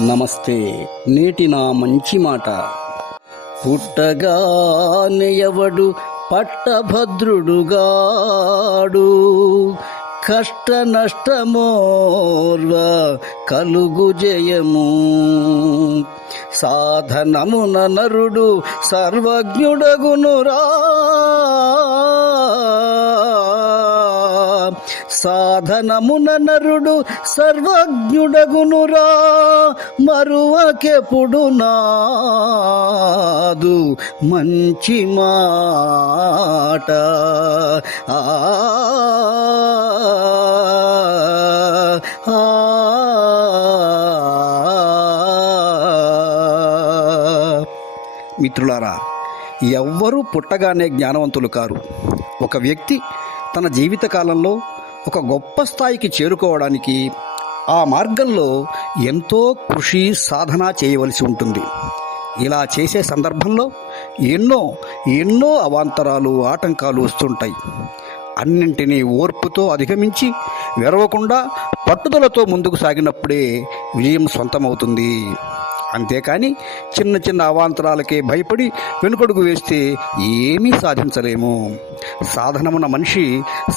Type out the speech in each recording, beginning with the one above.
నమస్తే నేటి నా మంచి మాట. పుట్టగానెయవడు పట్టభద్రుడుగాడు. కష్ట నష్టమోర్వ కలుగు జయము. సాధనమున నరుడు సర్వజ్ఞుడగునురా. సాధనమున నరుడు సర్వజ్ఞుడగునురా మరువకెప్పుడు నాదు మంచి మాట. ఆ ఆ, మిత్రులారా ఎవ్వరూ పుట్టగానే జ్ఞానవంతులు కారు. ఒక వ్యక్తి తన జీవితకాలంలో ఒక గొప్ప స్థాయికి చేరుకోవడానికి ఆ మార్గంలో ఎంతో కృషి సాధన చేయవలసి ఉంటుంది. ఇలా చేసే సందర్భంలో ఎన్నో ఎన్నో అవాంతరాలు ఆటంకాలు వస్తుంటాయి. అన్నింటినీ ఓర్పుతో అధిగమించి వెరవకుండా పట్టుదలతో ముందుకు సాగినప్పుడే విజయం సొంతమవుతుంది అంతేకాని చిన్న చిన్న అవాంతరాలకే భయపడి వెనుకడుగు వేస్తే ఏమీ సాధించలేము. సాధనమున మనిషి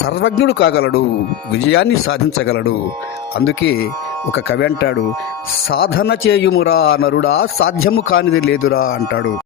సర్వజ్ఞుడు కాగలడు విజయాన్ని సాధించగలడు. అందుకే ఒక కవి అంటాడు సాధన చేయుమురా నరుడా సాధ్యము కానిది లేదురా అంటాడు.